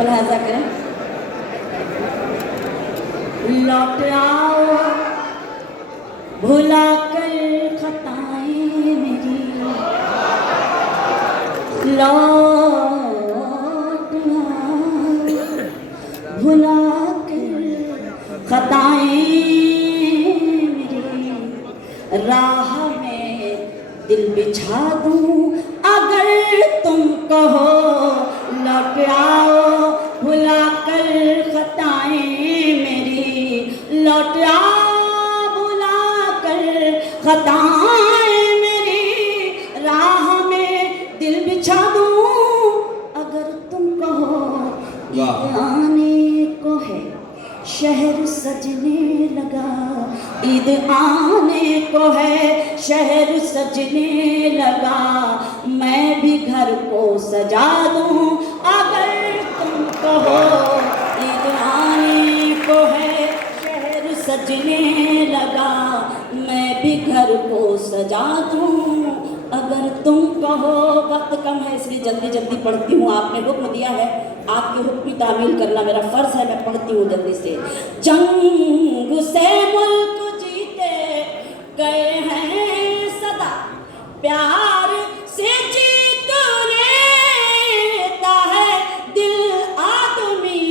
मुलाहाजा करें। लौट आओ भुला कर खताएं मेरी, लौट आओ भुला कर खताएं मेरी, राह में दिल बिछा दूं अगर तुम कहो, लौट आओ भुला कर खताएं मेरी, लौट आओ भुला कर खताएं मेरी, राह में दिल बिछा दूं अगर तुम कहो। ईद आने को है शहर सजने लगा, ईद आने को है शहर सजने लगा, मैं भी घर को सजा दूं अगर तुम कहो। ईद आने को है शहर सजने लगा, मैं भी घर को सजा दूं अगर तुम कहो। वक्त कम है इसलिए जल्दी जल्दी पढ़ती हूँ, आपने हुक्म दिया है, आपके हुक्म की तामील करना मेरा फर्ज है, मैं पढ़ती हूँ जल्दी से। जंग से मुल्क जीते गए हैं सदा, प्यार से जीत लेता है दिल आदमी,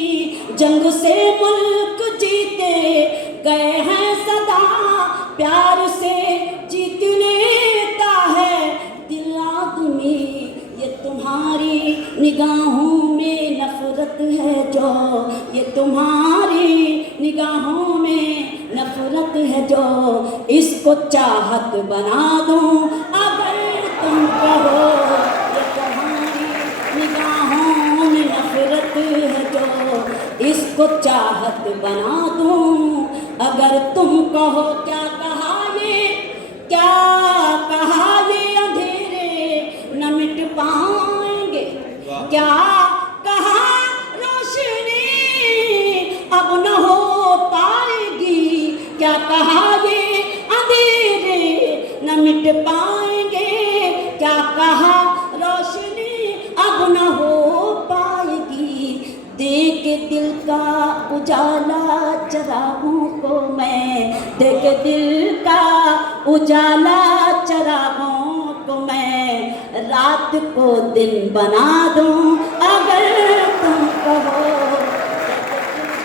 जंग से मुल्क जीते गए हैं सदा, प्यार से जीत लेता है दिल आदमी, ये तुम्हारी निगाहों में नफरत है जो, ये तुम्हारी निगाहों में नफरत है जो, इसको चाहत बना दूं अगर तुम कहो। ये तुम्हारी निगाहों में नफरत है जो, इसको चाहत बना दूं अगर तुम कहो। क्या कहा ये, क्या कहा ये अंधेरे न मिट पाएंगे, क्या कहा रोशनी अब न हो पाएगी, क्या कहा ये अंधेरे न मिट पाएंगे, क्या कहा रोशनी अब न हो पाएगी, देख दिल का उजाला चरागों को मैं, देख दिल का उजाला चरागों को मैं, रात को दिन बना दूं अगर तुम कहो।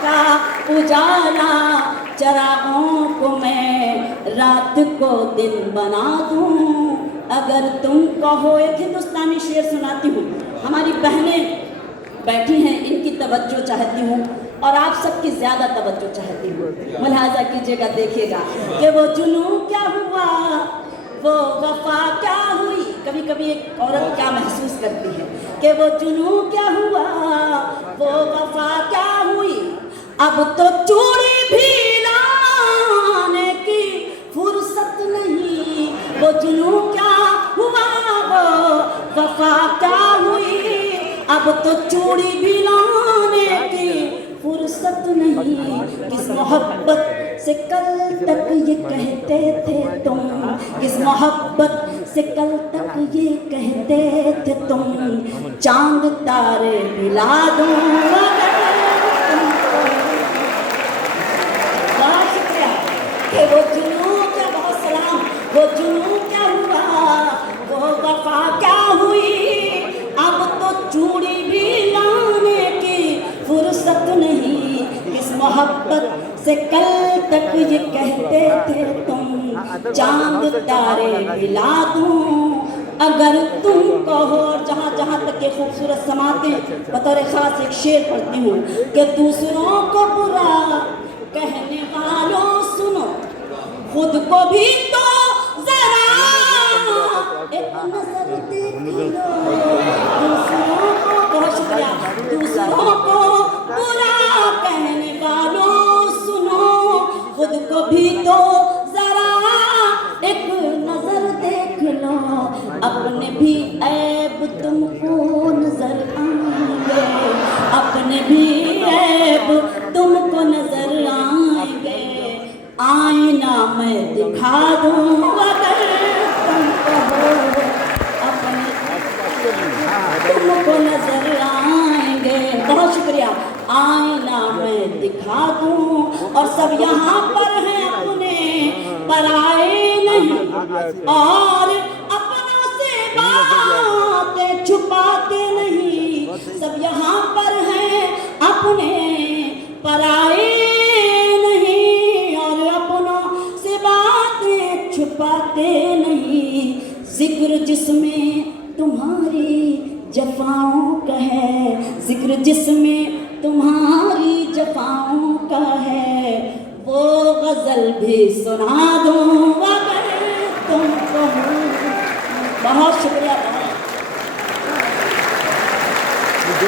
का उजाला चरागों को मैं, रात को दिन बना दूं अगर तुम कहो। एक हिंदुस्तानी शेर सुनाती हूँ, हमारी बहनें बैठी हैं, इनकी तवज्जो चाहती हूँ और आप सबकी ज़्यादा तवज्जो चाहती हूँ। मुलाहाजा कीजिएगा, देखिएगा कि वो जुनून क्या हुआ, वो वफा क्या हुई। कभी कभी एक औरत क्या महसूस करती है कि वो जुनून क्या हुआ, वो वफा क्या हुई, अब तो चूड़ी भी लाने की फुर्सत नहीं, वो जुनून क्या हुआ, वो वफा क्या हुई, अब तो चूड़ी भी लाने की फुर्सत नहीं। किस मोहब्बत से कल तक ये कहते थे तुम, किस मोहब्बत से कल तक ये कहते थे तुम, चांद तारे मिला दूं अगर तुमको। बहुत शुक्रिया कि वो जुनून क्या, बहुत सलाम, वो जुनून क्या हुआ, वो वफा क्या हुई, अब तो चूड़ी भी लाने की फुर्सत नहीं। किस मोहब्बत से कल तक ये कहते थे तुम, चांद तारे मिला दूं अगर तुम कहो। जहाँ जहाँ तक के खूबसूरत समाते बतौर खास एक शेर पढ़ती हूँ कि दूसरों को बुरा कहने वालों सुनो, खुद को भी तो जरा एक नजर देख लो। दूसरों को, बहुत शुक्रिया, दूसरों को बुरा कहने वालों सुनो, खुद को भी तो जरा एक नजर देख लो, अपने भी ऐब तुमको नजर आएंगे, अपने भी ऐब तुमको नजर आएंगे, आईना मैं दिखा दूं अगर तुम कहो, अपने तुमको नजर आएंगे। बहुत शुक्रिया। आईना मैं दिखा दूं और सब यहाँ पर हैं अपने पराए नहीं, और अपनों से बातें छुपाते नहीं। सब यहाँ पर हैं अपने पराए नहीं, और अपनों से बातें छुपाते नहीं। जिक्र जिसमें तुम्हारी जफाओं का है, जिक्र जिसमें तुम्हारी जफाओं का है, वो गजल भी सुना दूं अगर तुम कहो। बहुत शुक्रिया।